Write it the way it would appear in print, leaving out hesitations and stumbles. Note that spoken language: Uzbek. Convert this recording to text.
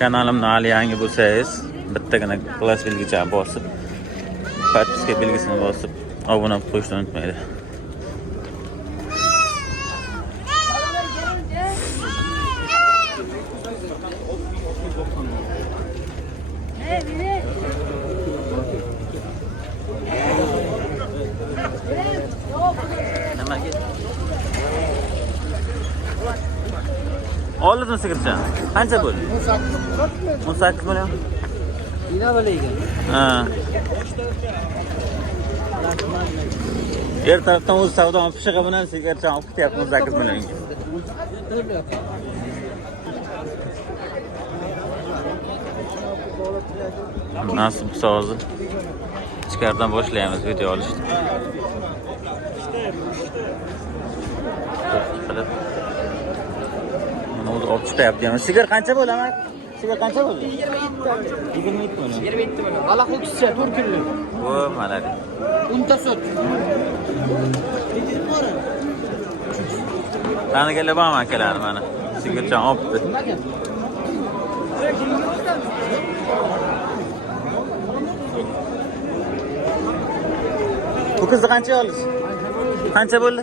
Kanalimni hali yangi bo'lsangiz, bittagina klass belgichani bosib, подписка belgisini bosib, obuna bo'lib qo'yishni unutmanglar. Oldin sigirchan. Qancha bo'ldi? 18 million. Yine böyle ilgili. Ha. Ertalabdan o'z savdom pishig'i bilan sigirchan olib ketyapti 18 millionga. Nasib so'zi. Ichkaridan boshlaymiz video olishni. Mana olib chiqyapti. Sigir qancha bo'laman? Sigir qancha bo'ldi? 27 million. 27 milyon. Allah ho'kizcha 4 kunlik. O, malaka. Unta sut. Qani kelib borman akalar mana. Sigirchan olibdi. Bu qizni qancha olish? Qancha bo'ldi?